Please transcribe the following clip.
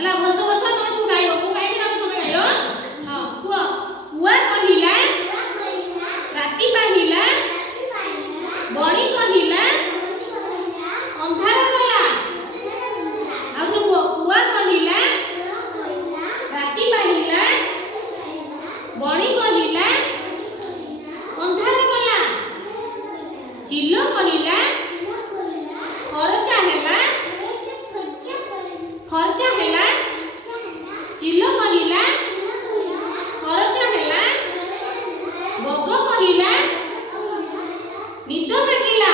ହେଲା ଭଲସେ ବସ ତମେ ସବୁ ଗାଇବ ମୁଁ ଗାଇବି ନା ତମେ ଗାଇବ ହଁ କୁହ କୁଆ କହିଲା ରାତି ପାହିଲା ବଣି କହିଲା ଅନ୍ଧାର ଗଲା ଆଉ ଥରେ କୁହ କୁଆ କହିଲା ରାତି ପାହିଲା ବଣି କହିଲା ଅନ୍ଧାର ଗଲା ଚିଲ କହିଲା ଖର୍ଚ୍ଚା ହେଲା ଚିଲ କହିଲା ଖର୍ଚ୍ଚା ହେଲା ବଗ କହିଲା ନିଦ ଭାଙ୍ଗିଲା।